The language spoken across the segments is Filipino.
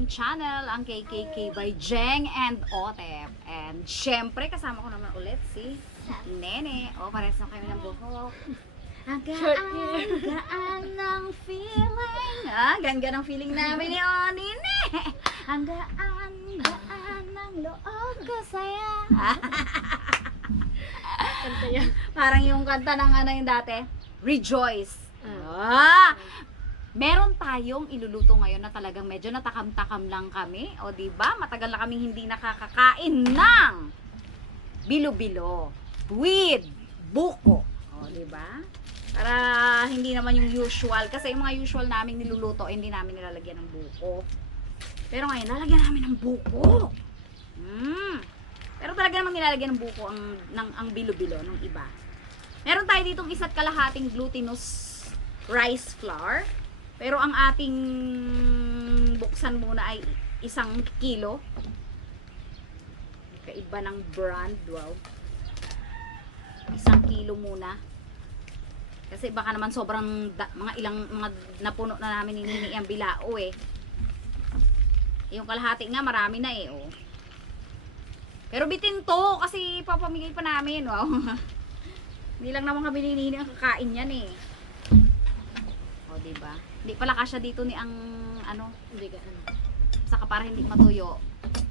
aming channel, ang KKK by Jeng and Otep. And syempre, kasama ko naman ulit si Nene. O, pares na kayo ng buhok. Ang gaan, ng feeling. Ah, gaan ng feeling namin ni oh, Nene. Ang gaan, gaan ng loob ko. Kanta yan. Parang yung kanta ng ano yung dati, Rejoice. Ah! Meron tayong iluluto ngayon na talagang medyo natakam-takam lang kami. O di ba? Matagal na kaming hindi nakakakain ng bilo-bilo with buko. O di ba? Para hindi naman yung usual. Kasi yung mga usual namin niluluto, eh, hindi namin nilalagyan ng buko. Pero ngayon, lalagyan namin ng buko. Mm. Pero talaga namang nilalagyan ng buko ang, ng, ang bilo-bilo ng iba. Meron tayo ditong isa't kalahating glutinous rice flour. Pero ang ating buksan muna ay isang kilo. Kaiba ng brand, wow. Isang kilo muna. Kasi baka naman sobrang da- mga ilang mga napuno na namin ni Nini ang bilao eh. Yung kalahati nga marami na eh, oh. Pero bitin to kasi papamigay pa namin, wow. Hindi lang naman kami ni Nini ang kakain yan eh. O, di ba? Hindi pala kasya dito ni ang ano, Hindi ka ano. saka para hindi matuyo.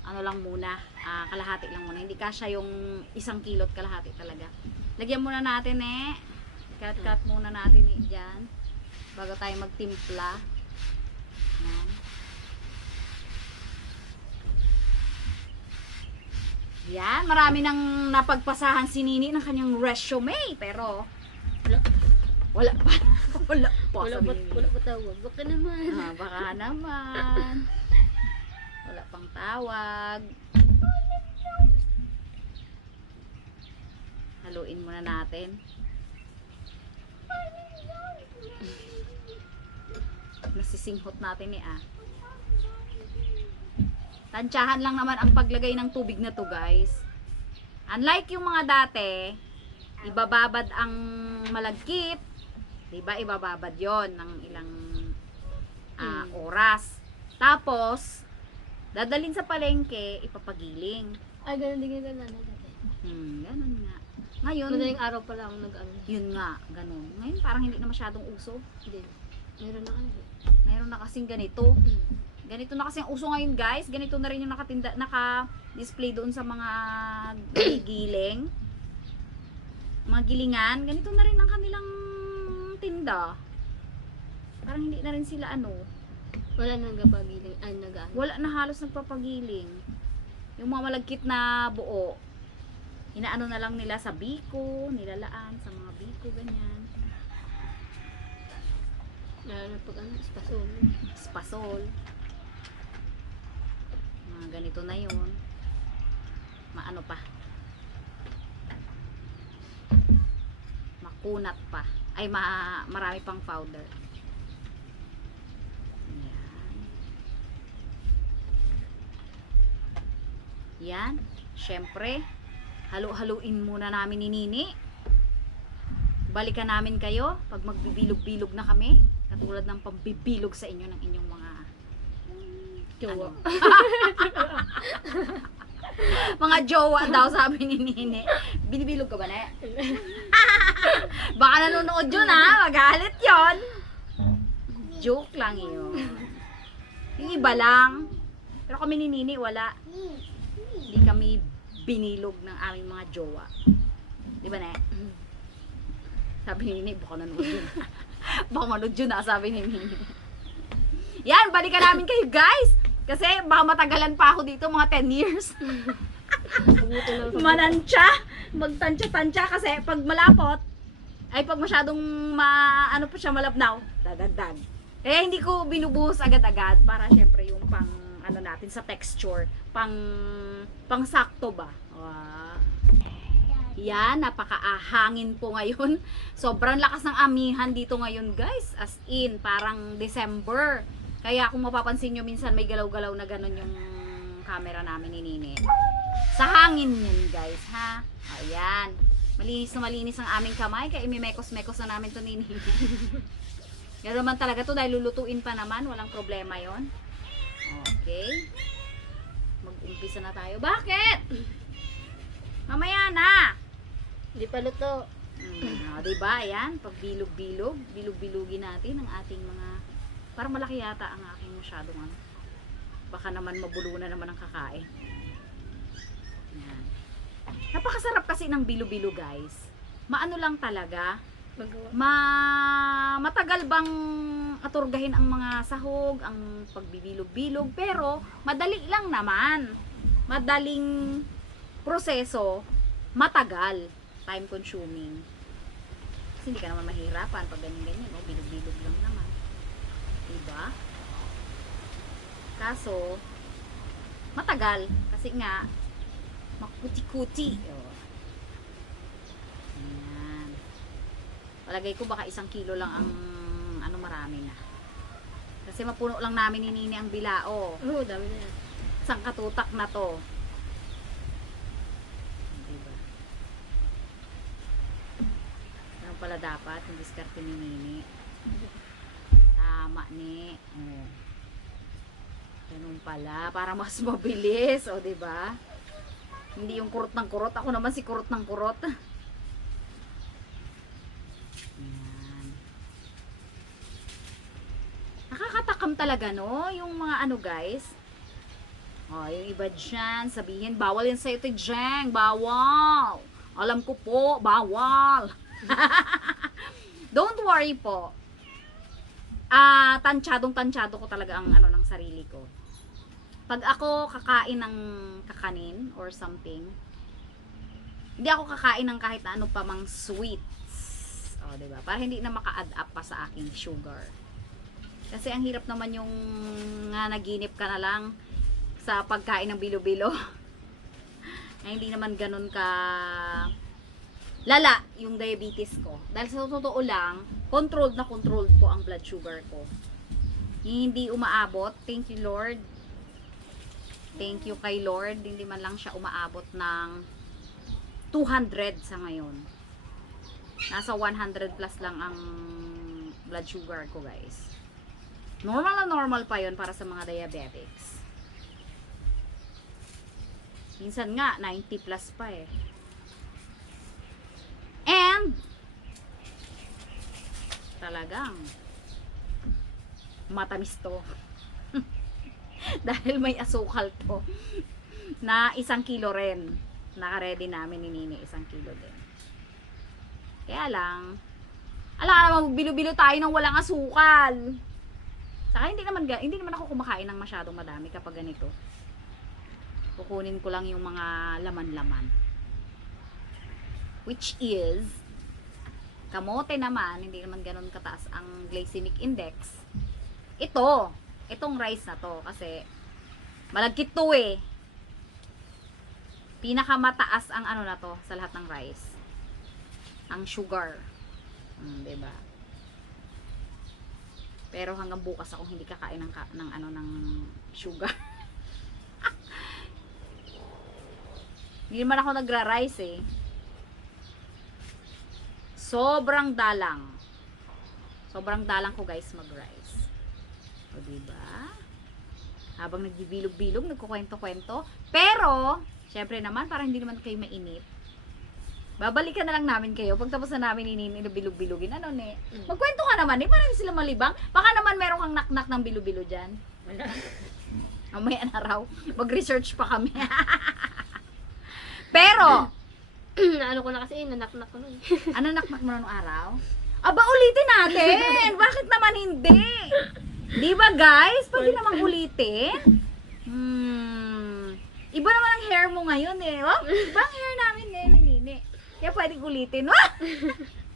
Ano lang muna, ah, kalahati lang muna. Hindi kasya yung isang kilot kalahati talaga. Lagyan muna natin eh. Cut-cut muna natin eh dyan. Bago tayo magtimpla. Yan. Yan, marami nang napagpasahan si Nini ng kanyang resume. Pero, wala pa. wala pa. Wala sabi ba, wala ba tawag? Baka naman. Ah, baka naman. Wala pang tawag. Haluin muna natin. Nasisinghot natin eh ah. Tansyahan lang naman ang paglagay ng tubig na to guys. Unlike yung mga dati, ibababad ang malagkit. 'Di ba? Ibababad 'yon ng ilang Mm. oras. Tapos, dadalhin sa palengke, ipapagiling. Ay, ganun din ganun dati. Hmm, ganun nga. Ngayon, Madaling araw pa lang nag-ano. yun nga, ganun. Ngayon, parang hindi na masyadong uso. Hindi. Meron na ano. Mayroon na kasing ganito. Hmm. Ganito na kasi ang uso ngayon, guys. Ganito na rin yung nakatinda, naka-display doon sa mga giling. Mga gilingan. Ganito na rin ang kanilang tinda. Parang hindi na rin sila ano. Wala nang gapagiling. Ay, nag-ano. wala na halos nagpapagiling. Yung mga malagkit na buo, inaano na lang nila sa biko, nilalaan sa mga biko, ganyan. Lalo na pag ano, spasol. Spasol. Mga ganito na yun. Maano pa. Makunat pa. Ay, ma marami pang powder. Yan. Yan. Siyempre, halu-haluin muna namin ni Nini. Balikan namin kayo pag magbibilog-bilog na kami. Katulad ng pambibilog sa inyo ng inyong mga Jowa. ano. mga jowa daw sabi ni Nini. Binibilog ka ba na? Baka nanonood yun ha. Magalit yon. Joke lang yun. Yung iba lang. Pero kami ni Nini wala. Hindi kami binilog ng aming mga jowa. Di ba na? Sabi ni Nini, baka nanood yun. baka manood yun na, sabi ni Nini. Yan, balikan namin kayo guys. Kasi baka matagalan pa ako dito, mga 10 years. Manansya, magtansya-tansya kasi pag malapot, ay pag masyadong ma, ano pa siya malabnaw, dadagdag. Kaya hindi ko binubuhos agad-agad para syempre yung pang ano natin sa texture, pang pang sakto ba. Wow. Yan, napakaahangin po ngayon. Sobrang lakas ng amihan dito ngayon, guys. As in, parang December. Kaya kung mapapansin nyo, minsan may galaw-galaw na ganun yung camera namin ni Nini. Sa hangin yun, guys, ha? Ayan. Malinis na malinis ang aming kamay, kaya imimekos-mekos na namin to ni Nini. Ganun naman talaga to dahil lulutuin pa naman, walang problema yon. Okay. Mag-umpisa na tayo. Bakit? Mamaya na. Hindi pa luto. Mm, oh, diba? Ayan, pag bilog-bilog, bilog-bilugin natin ang ating mga, parang malaki yata ang aking masyadong ano. Baka naman mabulo na naman ang kakain. Napakasarap kasi ng bilo-bilo guys. Maano lang talaga, Magawa. ma matagal bang aturgahin ang mga sahog, ang pagbibilog-bilog, pero madali lang naman. Madaling proseso, matagal, time consuming. Kasi hindi ka naman mahirapan pag ganyan-ganyan, no? bilog-bilog lang naman. Diba? Kaso, matagal. Kasi nga, makuti-kuti. Oh. Ayan. Palagay ko baka isang kilo lang ang ano marami na. Kasi mapuno lang namin ni Nini ang bilao. Oo, dami na. Isang katutak na to. Diba? Ganun pala dapat yung diskarte ni Nini. Tama ni. Oh. Ganun pala. Para mas mabilis. O, diba? Hindi yung kurot ng kurot. Ako naman si kurot ng kurot. Yan. Nakakatakam talaga, no? Yung mga ano, guys. Oh, yung iba dyan, sabihin, bawal yan sa'yo, ito, Jeng. Bawal. Alam ko po, bawal. Don't worry po. Ah, tansyadong tansyado ko talaga ang ano ng sarili ko. Pag ako kakain ng kakanin or something, hindi ako kakain ng kahit ano pa mang sweets. O, di ba? Para hindi na maka-add up pa sa aking sugar. Kasi ang hirap naman yung nga naginip ka na lang sa pagkain ng bilo-bilo. na hindi naman ganun ka lala yung diabetes ko. Dahil sa totoo lang, controlled na controlled ko ang blood sugar ko. Hindi umaabot. Thank you, Lord. Thank you kay Lord. Hindi man lang siya umaabot ng 200 sa ngayon. Nasa 100 plus lang ang blood sugar ko, guys. Normal na normal pa yon para sa mga diabetics. Minsan nga, 90 plus pa eh. And, talagang, matamis to. Dahil may asukal to. Na isang kilo rin. Naka-ready namin ni Nini, isang kilo din. Kaya lang, ala naman, bilo-bilo tayo ng walang asukal. Saka hindi naman, hindi naman ako kumakain ng masyadong madami kapag ganito. Kukunin ko lang yung mga laman-laman. Which is, kamote naman, hindi naman ganun kataas ang glycemic index. Ito, itong rice na to, kasi malagkit to eh. Pinakamataas ang ano na to sa lahat ng rice. Ang sugar. Mm, 'di ba? Pero hanggang bukas ako hindi kakain ng, ng ano ng sugar. hindi naman ako nagra-rice eh. Sobrang dalang. Sobrang dalang ko guys mag-rice. O diba? Habang nagbibilog-bilog, nagkukwento-kwento. Pero, syempre naman, para hindi naman kayo mainip. Babalikan na lang namin kayo pag tapos na namin ininin bilog-bilugin. Ano ne? Mm. Magkwento ka naman eh, para hindi sila malibang. Baka naman meron kang nak-nak ng bilo-bilo dyan. Wala. Mamaya na raw. Mag-research pa kami. Pero, ano ko na kasi, nanak-nak ko na eh. ano naknak mo nung araw? Aba, ulitin natin! Bakit naman hindi? Di ba guys? Pwede namang ulitin. Hmm. Iba naman ang hair mo ngayon eh. Oh, iba ang hair namin eh, ni Nini. Kaya pwedeng ulitin. Wah!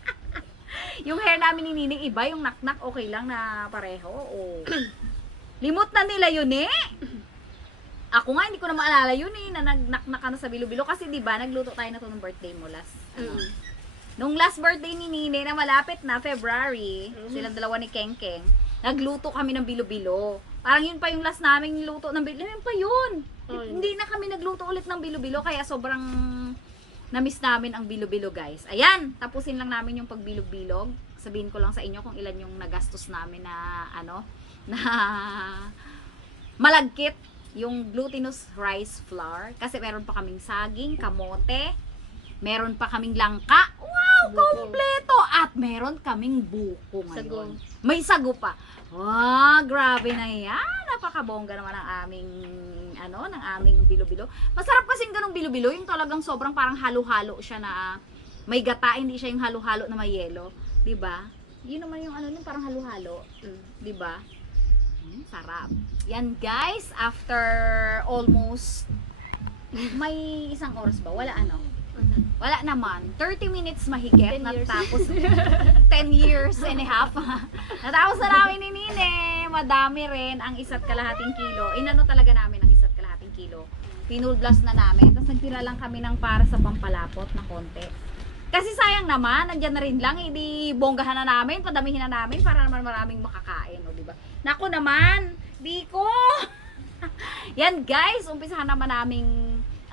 yung hair namin ni Nini, iba. Yung naknak, okay lang na pareho. Oh. Limot na nila yun eh. Ako nga, hindi ko na maalala yun eh, na nag-naknak ka na sa bilo-bilo. Kasi di ba nagluto tayo na to ng birthday mo last. Ano, Mm. Nung last birthday ni Nine na malapit na, February, Mhm. silang dalawa ni Keng Keng, nagluto kami ng bilo-bilo. Parang yun pa yung last namin luto ng bilo. Yun pa yun. Oh, Hindi na kami nagluto ulit ng bilo-bilo, kaya sobrang na-miss namin ang bilo-bilo guys. Ayan, tapusin lang namin yung pagbilog-bilog. Sabihin ko lang sa inyo kung ilan yung nagastos namin na ano, na malagkit yung glutinous rice flour. Kasi meron pa kaming saging, kamote, meron pa kaming langka. Kompleto! At meron kaming buko Sago. ngayon. May sago pa. Wow, grabe na yan. Napakabongga naman ang aming, ano, ng aming bilo-bilo. Masarap kasing ganung bilo-bilo, yung talagang sobrang parang halo-halo siya na may gata, hindi siya yung halo-halo na may yelo. 'Di ba? Yun naman yung ano, yung parang halo-halo. Mm. 'di ba? Mm, sarap. Yan guys, after almost may isang oras ba? Wala ano? Wala naman. 30 minutes mahigit 10 years. natapos 10 years and a half. natapos na namin ni Nine. Madami rin ang isa't kalahating kilo. Inano talaga namin ang isa't kalahating kilo. Pinulblas na namin. Tapos nagtira lang kami ng para sa pampalapot na konti. Kasi sayang naman, nandyan na rin lang, hindi bonggahan na namin, padamihin na namin para naman maraming makakain, o di ba? Nako naman, di ko. Yan guys, umpisahan naman naming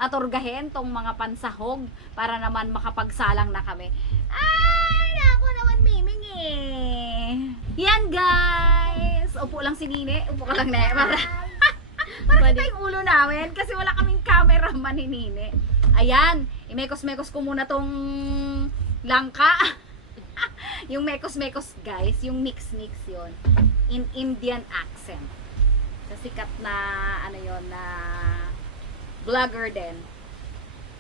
atorgahin tong mga pansahog para naman makapagsalang na kami. Ay, nako naman miming eh. Yan guys, upo lang si Nine, upo ka lang na para para kita yung ulo namin kasi wala kaming cameraman ni Nine. Ayan, imekos-mekos ko muna tong langka. yung mekos-mekos guys, yung mix-mix yon in Indian accent. Sa sikat na ano yon na vlogger din.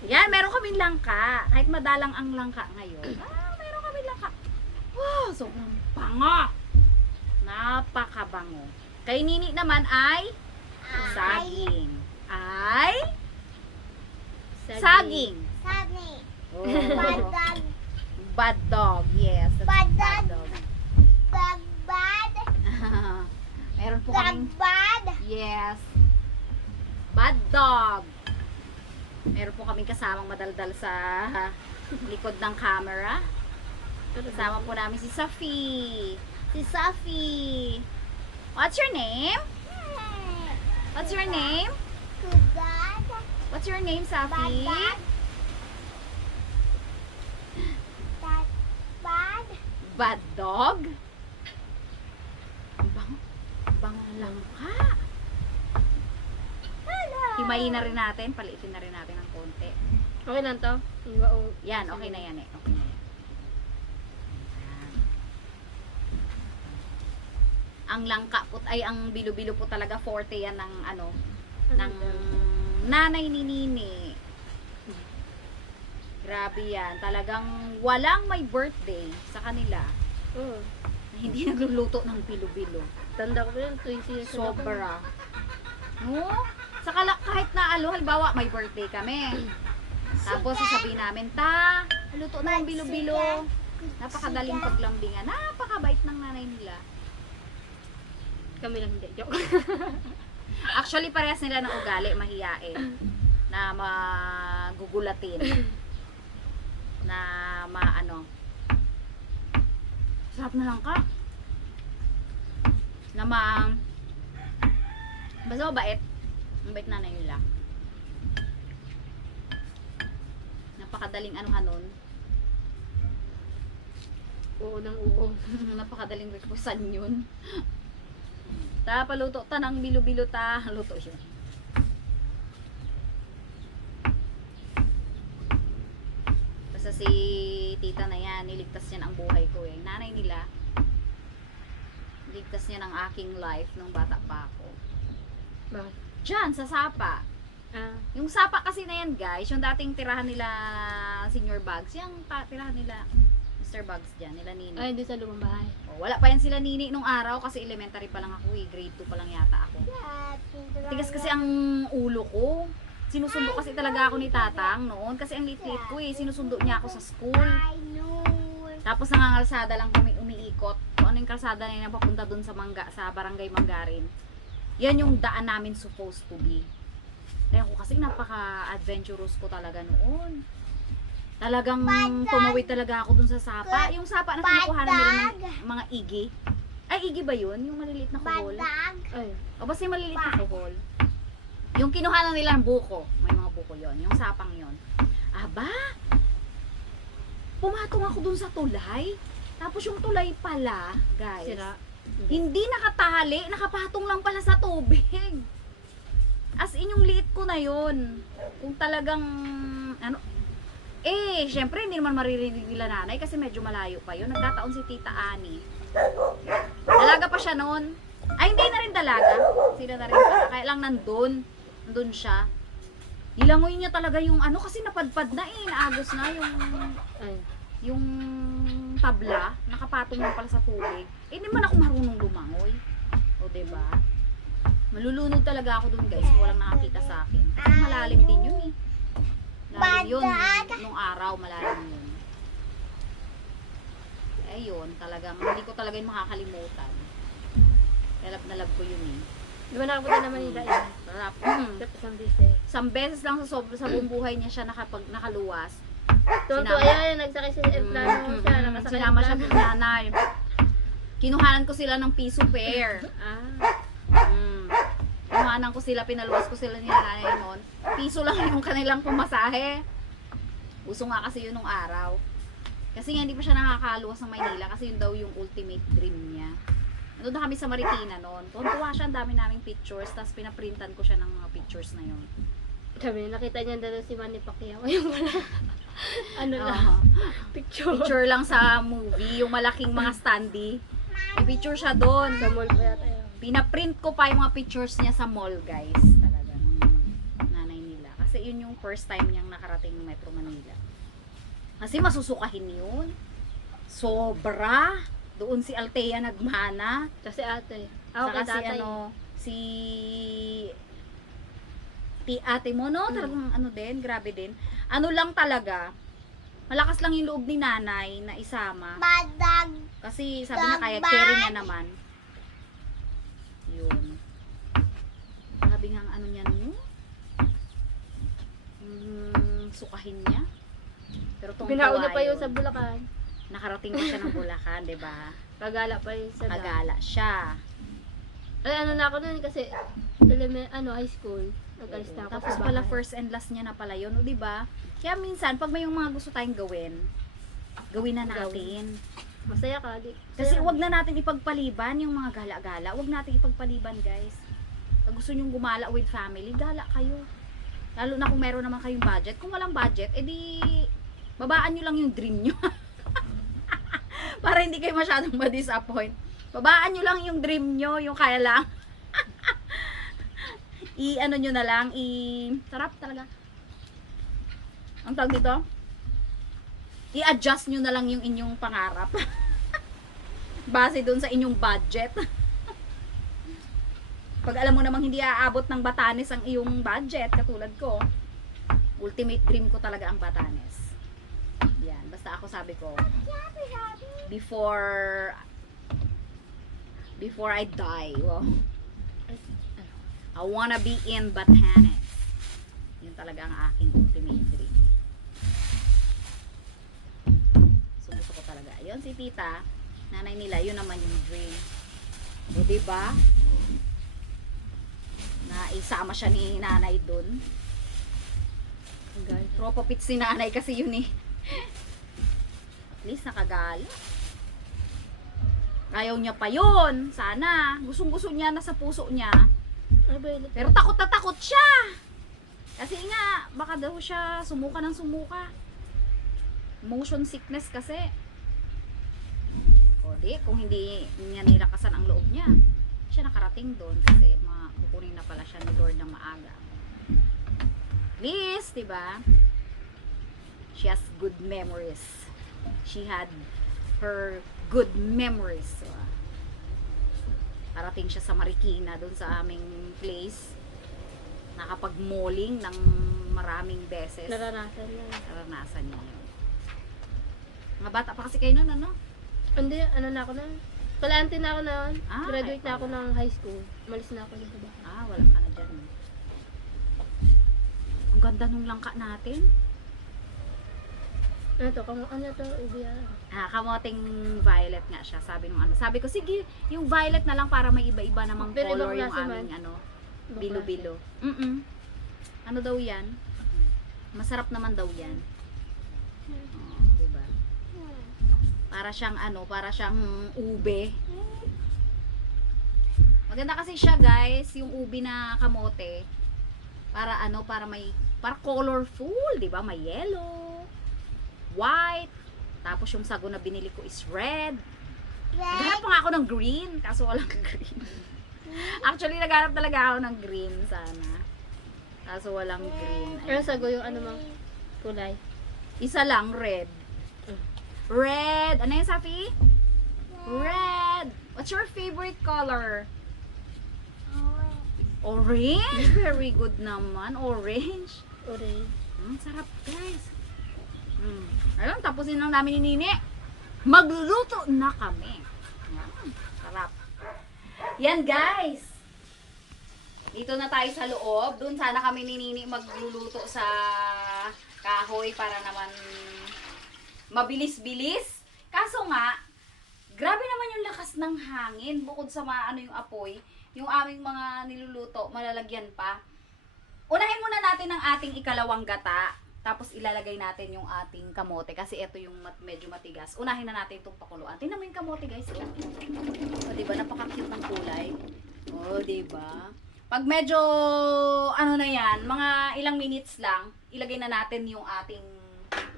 Yan, meron kaming langka. Kahit madalang ang langka ngayon. Ah, meron kaming langka. Wow, sobrang bango. Napakabango. Kay Nini naman ay saging. Ay saging. Sabi. Oh. Bad dog. Bad dog, yes. Bad bad dog. dog. Bad bad. Meron po kaming, bad. yes. Bad dog. Meron po kaming kasamang madaldal sa likod ng camera. Kasama po namin si Safi. Si Safi. What's your name? What's your name? What's your name, Safi? Bad bad. Dog? Ang Bango. Bango lang ka. Himayin na rin natin. Paliitin na rin natin ng konti. Okay lang to? Yan, okay na yan eh. Okay na yan. Yan. Ang langka po, ay ang bilo-bilo po talaga forte yan ng ano, ng nanay ni Nini. Grabe yan. Talagang walang may birthday sa kanila na hindi nagluluto ng bilo-bilo. Tanda ko yun, 20 years. Sobra. No? Saka kahit na alo, halimbawa may birthday kami. Tapos sasabihin namin, ta, luto na ng bilo-bilo. Napakadaling paglambingan. Napakabait ng nanay nila. Kami lang hindi. Joke. Actually, parehas nila ng ugali, mahiyain. Na magugulatin. Na maano. Sarap na lang ka. Na ma... Basta mabait. Mabait nanay nila. Napakadaling ano hanon. Oo ng oo. Napakadaling requestan yun. Ta, paluto ta ng bilo-bilo ta. Luto yun. Basta si tita na yan, niligtas niya ang buhay ko eh. Nanay nila, niligtas niya ng aking life nung bata pa ako. Bakit? Diyan, sa Sapa. Ah, Yung Sapa kasi na yan guys, yung dating tirahan nila senior bags, yung pa- tirahan nila Mr. Bugs dyan, nila Nini. ay, doon sa lumang bahay. Oh, wala pa yan sila Nini nung araw kasi elementary pa lang ako eh, grade 2 pa lang yata ako. Tigas kasi ang ulo ko. Sinusundo kasi talaga ako ni Tatang noon kasi ang liit-liit ko eh, sinusundo niya ako sa school. Tapos nangangalsada lang kami umiikot. Kung ano yung kalsada na yun papunta dun sa Mangga, sa Barangay Manggarin. Yan yung daan namin supposed to be. Kaya ako kasi napaka-adventurous ko talaga noon. Talagang tumawid talaga ako dun sa sapa. Yung sapa na kinukuha na nila ng mga igi. Ay, igi ba yun? Yung maliliit na kuhol? Ay, O basta yung maliliit na kuhol. Yung kinuha na nila ng buko. May mga buko yon Yung sapang yon Aba! Pumatong ako dun sa tulay. Tapos yung tulay pala, guys. sira. Hindi nakatali, nakapatong lang pala sa tubig. As in yung liit ko na yun. Kung talagang, ano, eh, syempre hindi naman maririnig nila nanay kasi medyo malayo pa yun. Nagkataon si Tita Ani. Dalaga pa siya noon. Ay, hindi na rin dalaga. Sila na rin pala. Kaya lang nandun. Nandun siya. Nilangoy niya talaga yung ano kasi napadpad na eh. Naagos na yung Ay. yung tabla, nakapatong lang pala sa tubig. Eh, di man ako marunong lumangoy. O, ba diba? Malulunod talaga ako dun, guys. Walang nakakita sa akin. Kasi malalim din yun, eh. Malalim yun. Nung araw, malalim yun. Eh, yun. Talagang, hindi ko talaga yung makakalimutan. Nalab na lab ko yun, eh. Di ba nakapunta na Manila eh? Sarap. Isang beses. Isang beses lang sa, sob- sa buong buhay niya siya nakapag, nakaluwas. Sinama- yan, nagsakay sa aeroplano Mm, siya, mm, nakasakay Sinama siya ng nanay. Kinuhanan ko sila ng piso pair. Ah. Mm. Kinuhanan ko sila, pinaluwas ko sila ni nanay noon. Piso lang yung kanilang pumasahe. Uso nga kasi yun nung araw. Kasi nga hindi pa siya nakakaluwas ng Maynila kasi yun daw yung ultimate dream niya. Nandun na kami sa Marikina noon. Tuwan-tuwa siya, ang dami naming pictures. Tapos pinaprintan ko siya ng mga pictures na yun. Sabi, nakita niya dito si Manny Pacquiao. Yung wala. ano lang, Oo. picture. picture lang sa movie, yung malaking mga standee. May picture siya doon. Sa mall pa yata yun. Pinaprint ko pa yung mga pictures niya sa mall, guys. Talaga, ng nanay nila. Kasi yun yung first time niyang nakarating ng Metro Manila. Kasi masusukahin yun. Sobra. Doon si Althea nagmana. Kasi ate. Ako Saka kay si ano, si ti ate mo, no? Mm. Talagang ano din, grabe din. Ano lang talaga, malakas lang yung loob ni nanay na isama. Badag. Kasi sabi niya kaya carry niya naman. Yun. Sabi nga ang ano niya no? Mm, sukahin niya. Pero tong Pinauna pa yun sa Bulacan. Nakarating pa siya ng Bulacan, 'di ba? Pagala pa yun sa Dam. Pagala siya. Ay, ano na ako nun kasi, element, ano, high school. Nag-alis na ako Tapos sa pala bahay. first and last niya na pala yun, o, 'di ba? Kaya minsan pag may yung mga gusto tayong gawin, gawin na natin. Masaya ka, di. Kasi wag na natin ipagpaliban yung mga gala-gala. Wag natin ipagpaliban, guys. Pag gusto nyong gumala with family, gala kayo. Lalo na kung meron naman kayong budget. Kung walang budget, edi babaan nyo lang yung dream nyo. Para hindi kayo masyadong ma-disappoint. Babaan nyo lang yung dream nyo, yung kaya lang. I ano nyo na lang, i sarap talaga. Ang tawag dito? I-adjust nyo na lang yung inyong pangarap. Base dun sa inyong budget. Pag alam mo namang hindi aabot ng Batanes ang iyong budget, katulad ko, ultimate dream ko talaga ang Batanes. Yan, basta ako sabi ko, before before I die, wow, I wanna be in Batanes. Yun talaga ang aking ultimate dream. So, gusto ko talaga. Yun si tita, nanay nila, yun naman yung dream. O, diba? Na isama siya ni nanay dun. Tropa pit si nanay kasi yun eh. At least nakagala. Ayaw niya pa yun. Sana. Gustong gusto niya na sa puso niya. Pero takot na takot siya. Kasi nga, baka daw siya sumuka ng sumuka. Motion sickness kasi. O di, kung hindi niya nilakasan ang loob niya, siya nakarating doon kasi mga kukunin na pala siya ni Lord ng maaga. At di ba? She has good memories. She had her good memories. So, parating siya sa Marikina doon sa aming place nakapag-malling ng maraming beses Naranasan na. naranasan niya yun mga bata pa kasi kayo nun ano Hindi, ano na ako na. Palante na ako na. Ah, Graduate na ako ng high school. Malis na ako dito bahay. ah wala ka na dyan ang ganda nung langka natin Ano to? Kung ano to? Ubi ah. kamoting violet nga siya sabi nung ano sabi ko sige yung violet na lang para may iba-iba namang Pero color ibang yung klase aming man. ano Ibang bilo-bilo mm ano daw yan masarap naman daw yan oh, diba para siyang ano para siyang ube Maganda kasi siya guys, yung ubi na kamote. Para ano, para may, para colorful, di ba? May yellow, white, tapos yung sago na binili ko is red. Naghanap pa nga ako ng green, kaso walang green. Actually, naghanap talaga ako ng green sana. Kaso walang green. Pero sago yung ano mang kulay. Isa lang, red. Red. Ano yung Safi? Red. What's your favorite color? Orange? Very good naman. Orange. Orange. Mm, sarap, guys. Mm. Ayun, tapusin lang namin ni Nini. Magluluto na kami. Yan, sarap. Yan, guys. Dito na tayo sa loob. Doon sana kami ni Nini magluluto sa kahoy para naman mabilis-bilis. Kaso nga, grabe naman yung lakas ng hangin. Bukod sa maano yung apoy, yung aming mga niluluto, malalagyan pa. Unahin muna natin ang ating ikalawang gata. Tapos ilalagay natin yung ating kamote kasi ito yung mat- medyo matigas. Unahin na natin itong pakuluan. Tingnan mo yung kamote guys. Oh. O, diba? Napaka-cute ng kulay. O, diba? Pag medyo, ano na yan, mga ilang minutes lang, ilagay na natin yung ating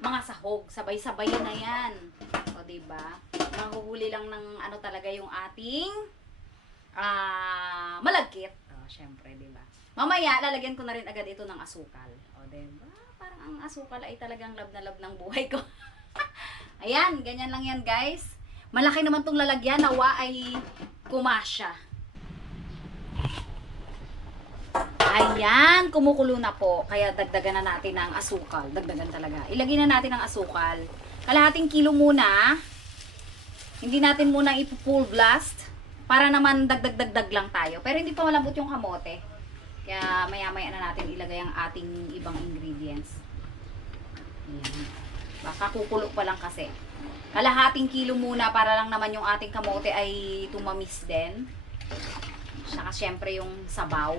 mga sahog. Sabay-sabay na yan. O, diba? Mahuhuli lang ng ano talaga yung ating ah malagkit. O, syempre, diba? Mamaya, lalagyan ko na rin agad ito ng asukal. O, diba? Parang ang asukal ay talagang love na love ng buhay ko. Ayan, ganyan lang yan, guys. Malaki naman tong lalagyan. Nawa ay kumasya. Ayan, kumukulo na po. Kaya dagdagan na natin ng asukal. Dagdagan talaga. Ilagay na natin ang asukal. Kalahating kilo muna. Hindi natin muna ipo-full blast. Para naman dagdag-dagdag lang tayo. Pero hindi pa malambot yung kamote. Kaya maya-maya na natin ilagay ang ating ibang ingredients. Ayan. Baka kukulo pa lang kasi. Kalahating kilo muna para lang naman yung ating kamote ay tumamis din. Saka syempre yung sabaw.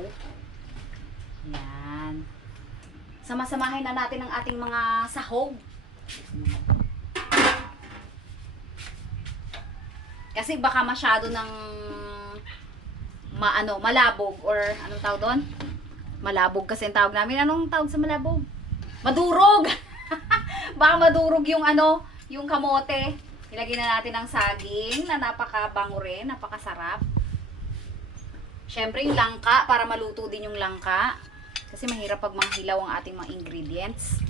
Yan. Sama-samahin na natin ang ating mga sahog. Kasi baka masyado ng maano, malabog or anong tawag doon? Malabog kasi ang tawag namin. Anong tawag sa malabog? Madurog! baka madurog yung ano, yung kamote. Ilagay na natin ang saging na napakabango rin, napakasarap. Siyempre yung langka, para maluto din yung langka. Kasi mahirap pag manghilaw ang ating mga ingredients.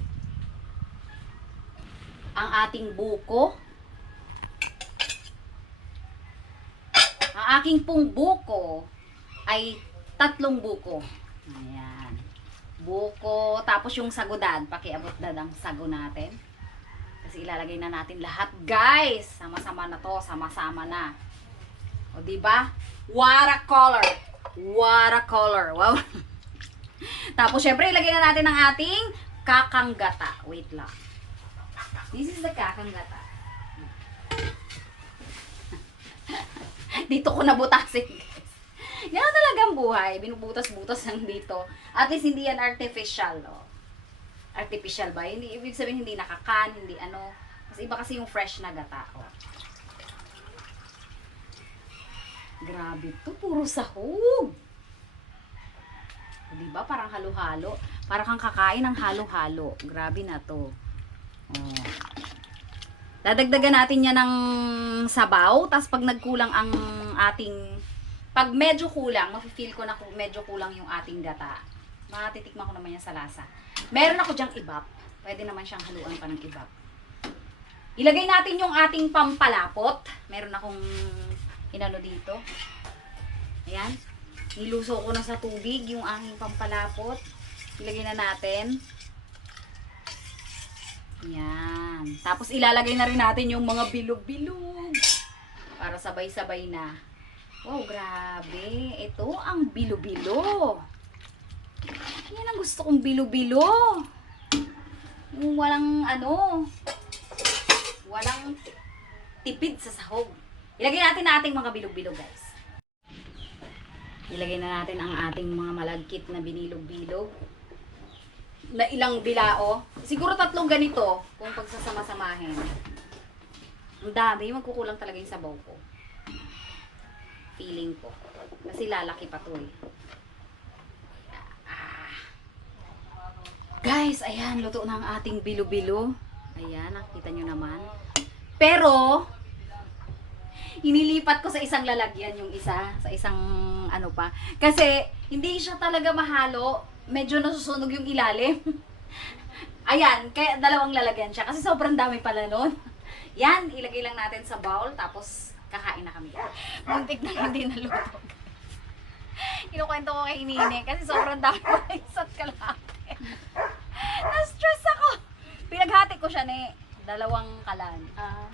Ang ating buko. Ang aking pong buko ay tatlong buko. Ayan. Buko, tapos yung sagudan. Pakiabot na ng sago natin. Kasi ilalagay na natin lahat, guys. Sama-sama na to, sama-sama na. O, di ba? What a color. What a color. Wow. Tapos, syempre, ilagay na natin ang ating kakanggata. Wait lang. This is the kakanggata. dito ko nabutasin, Yan talagang buhay. Binubutas-butas lang dito. At least, hindi yan artificial, oh. Artificial ba? Hindi, ibig sabihin, hindi nakakan, hindi ano. Kasi iba kasi yung fresh na gata, oh. Grabe to, puro sahog. O, diba? Parang halo-halo. Parang kang kakain ng halo-halo. Grabe na to. Oh. Dadagdagan natin yan ng sabaw. Tapos pag nagkulang ang ating... Pag medyo kulang, mafe-feel ko na medyo kulang yung ating gata. Matitikman ko naman yan sa lasa. Meron ako dyang ibap. Pwede naman siyang haluan pa ng ibap. Ilagay natin yung ating pampalapot. Meron akong inano dito. Ayan. Niluso ko na sa tubig yung aking pampalapot. Ilagay na natin. Yan. Tapos ilalagay na rin natin yung mga bilog-bilog. Para sabay-sabay na. Wow, grabe. Ito ang bilo-bilo. Yan ang gusto kong bilo-bilo. Walang ano, walang tipid sa sahog. Ilagay natin na ating mga bilog-bilog, guys. Ilagay na natin ang ating mga malagkit na binilog-bilog. Na ilang bilao. Siguro tatlong ganito kung pagsasama-samahin. Ang dami, magkukulang talaga yung sabaw ko. Feeling ko. Kasi lalaki pa to eh. Ah. Guys, ayan, luto na ang ating bilo-bilo. Ayan, nakita nyo naman. Pero, inilipat ko sa isang lalagyan yung isa, sa isang ano pa. Kasi, hindi siya talaga mahalo. Medyo nasusunog yung ilalim. Ayan, kaya dalawang lalagyan siya. Kasi sobrang dami pala nun. Yan, ilagay lang natin sa bowl. Tapos, kakain na kami. Muntik na hindi naluto. Kinukwento ko kay Inine kasi sobrang dami pa isa't kalahati. Na-stress ako. Pinaghati ko siya ni dalawang kalan. Ah.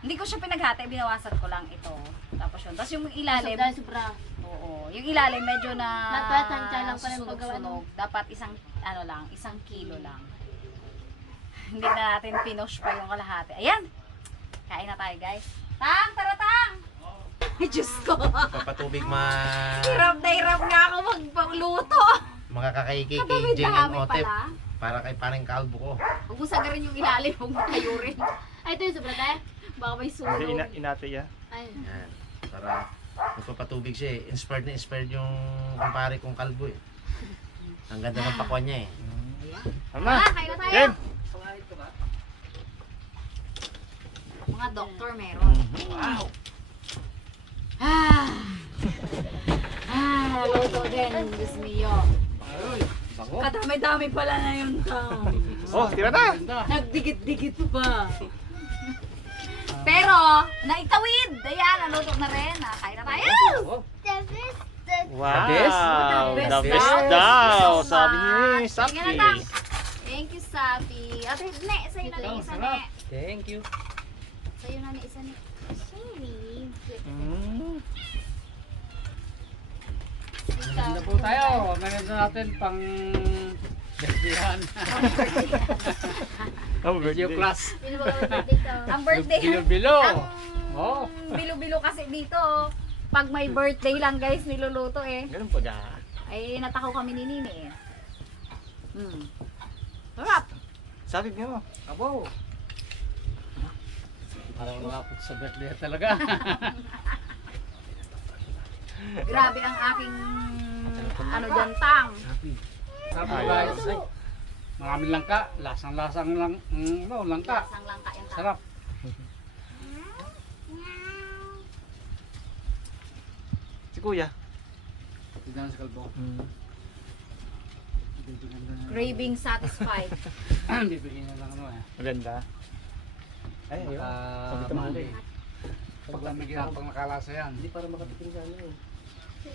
Hindi ko siya pinaghati, binawasan ko lang ito. Tapos yun. Tapos yung ilalim, Dahil sobra. oo, yung ilalim medyo na Nagtatansya lang pala yung paggawa. Dapat isang, ano lang, isang kilo lang. Hindi na natin pinush pa yung kalahati. Ayan! Kain na tayo guys. Tang! Tara tang! Ay, Diyos ko! Papatubig ma... Hirap na hirap nga ako magpangluto. mga kakaiki kay and Otep. pala. Para kay parang kalbo ko. Huwag mo sagarin yung ilalim, huwag mo kayurin. Ay, ito yung sobra tayo. Baka may Hindi, sunog. ina inate ya. Ay. Yan. Para magpapatubig siya eh. Inspired na inspired yung kumpare kong kalbo eh. Ang ganda ng pakwan niya eh. Tama. Ah, kain na tayo. Game. Mga doktor meron. Wow! Ah! Ah, luto din. Diyos mio. Kadami-dami pala na yun tao. Oh, tira na. Nagdikit-dikit pa. Pero, naitawid. Ayan, naluto na rin. Ah, kain na tayo. The best, the Wow. best? The The best best daw. Sabi ni. Sapi. Thank you, Sapi. At ne, sa'yo na ni isa. Thank you. Sa'yo na ni isa ne. Shiny. Mm. Maganda po tayo. Maganda natin pang birthdayan. Oh, Video birthday. class. Sino ba kapatid dito? Ang birthday. Bilo-bilo. Oh. bilo-bilo kasi dito. Pag may birthday lang guys, niluluto eh. Ganun po dyan. Ay, natakaw kami ni Nini eh. Hmm. Sarap. Sabi niyo. Abo. Parang nakapot sa birthday talaga. Grabe ang aking ano dyan, tang. Sabi Ay, guys. ay. Maraming langka. Lasang-lasang lang. Mm, no, langka. Isang lang kain tang. Sarap. Si Kuya. Tignan sa kalbo. Mm. Craving satisfied. Bibigyan na lang ano eh. Maganda. Ay, ayun. Sabi tamali. mali. Pag lamigyan pang nakalasa yan. Hindi para makatikim sa ano eh.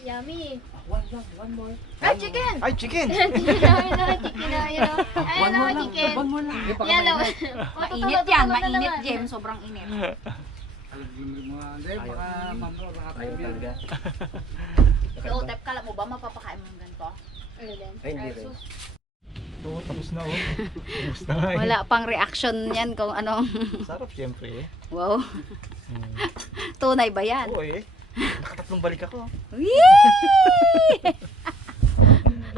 Yummy. One lang, one more. Ay, chicken! Ay, chicken! Chicken na, yun chicken na, yun. Ayun na, chicken. One more lang. Pa Yan, oh. Mainit yan, mainit, Jem. Sobrang init. Hindi, baka mamro. Baka tayo Ayaw yan. talaga. Si Otep, kala mo ba mapapakain mo ng ganito? Ano din? Ay, hindi rin. Oo, tapos na oh. Tapos na eh. Wala pang reaction yan kung ano. Sarap siyempre eh. Wow. Mm. Tunay ba yan? Oo eh. Nakatatlong balik ako. Whee!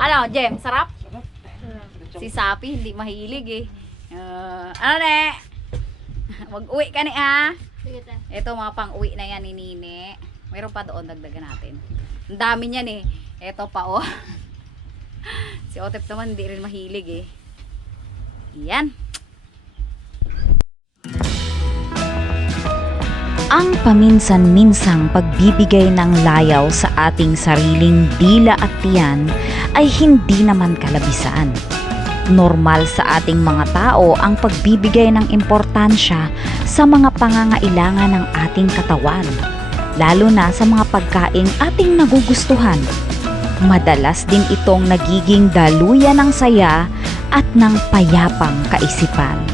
ano, Jem, sarap? Si Sapi, hindi mahilig eh. Ah, ano ne? Mag-uwi ka ni ah. Ito mga pang-uwi na yan ni Nine. Meron pa doon, dagdagan natin. Ang dami niyan eh. Ito pa oh. si Otep naman hindi rin mahilig eh. Yan. ang paminsan-minsang pagbibigay ng layaw sa ating sariling dila at tiyan ay hindi naman kalabisan. Normal sa ating mga tao ang pagbibigay ng importansya sa mga pangangailangan ng ating katawan, lalo na sa mga pagkaing ating nagugustuhan. Madalas din itong nagiging daluyan ng saya at ng payapang kaisipan.